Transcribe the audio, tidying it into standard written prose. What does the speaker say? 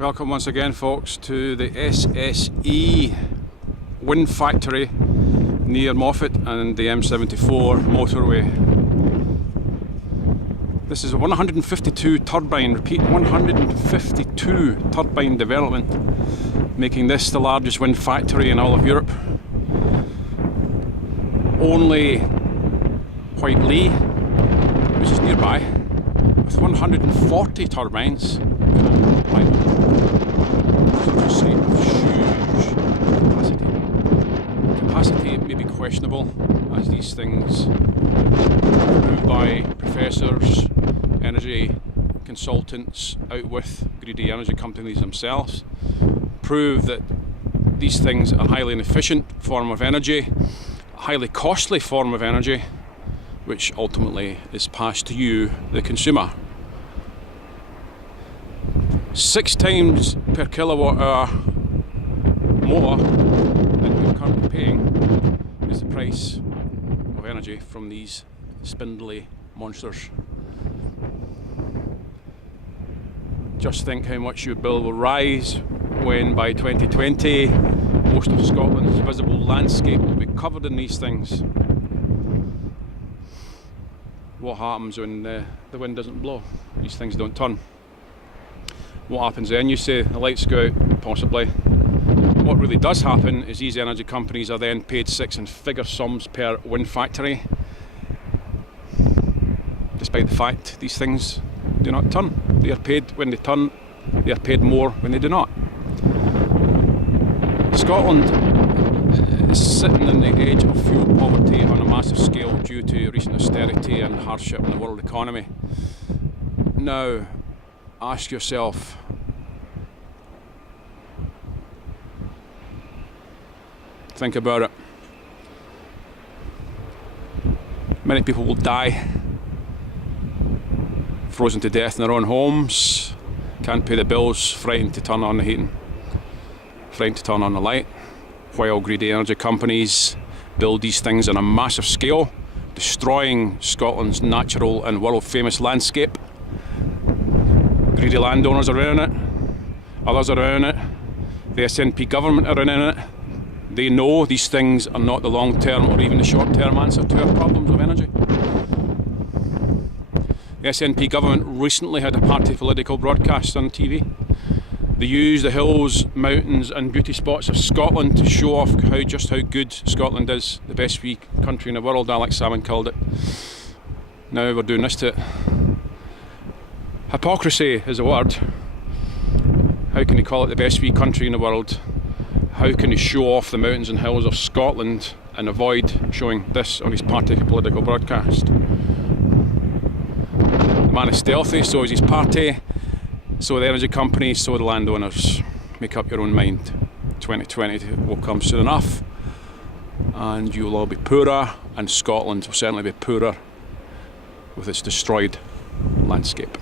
Welcome once again, folks, to the SSE wind factory near Moffat and the M74 Motorway. This is a 152 turbine, repeat, 152 turbine development, making this the largest wind factory in all of Europe. Only Whiteley, which is nearby, with 140 turbines. Capacity may be questionable, as these things proved by professors, energy consultants out with greedy energy companies themselves, prove that these things are a highly inefficient form of energy, a highly costly form of energy, which ultimately is passed to you, the consumer. 6 times per kilowatt hour more than we're currently paying is the price of energy from these spindly monsters. Just think how much your bill will rise when by 2020 most of Scotland's visible landscape will be covered in these things. What happens when the wind doesn't blow? These things don't turn. What happens then? You say the lights go out, possibly. What really does happen is these energy companies are then paid 6-figure sums per wind factory, despite the fact these things do not turn. They are paid when they turn, they are paid more when they do not. Scotland is sitting on the edge of fuel poverty on a massive scale due to recent austerity and hardship in the world economy. Now, ask yourself, think about it. Many people will die, frozen to death in their own homes, can't pay the bills, frightened to turn on the heating, frightened to turn on the light, while greedy energy companies build these things on a massive scale, destroying Scotland's natural and world famous landscape. Greedy landowners are in it, others are in it, the SNP government are in it. They know these things are not the long-term or even the short-term answer to our problems of energy. The SNP government recently had a party political broadcast on TV. They used the hills, mountains and beauty spots of Scotland to show off just how good Scotland is, the best wee country in the world, Alex Salmon called it. Now we're doing this to it. Hypocrisy is a word. How can he call it the best wee country in the world? How can he show off the mountains and hills of Scotland and avoid showing this on his party political broadcast? The man is stealthy, so is his party, so are the energy companies, so are the landowners. Make up your own mind. 2020 will come soon enough, and you will all be poorer, and Scotland will certainly be poorer with its destroyed landscape.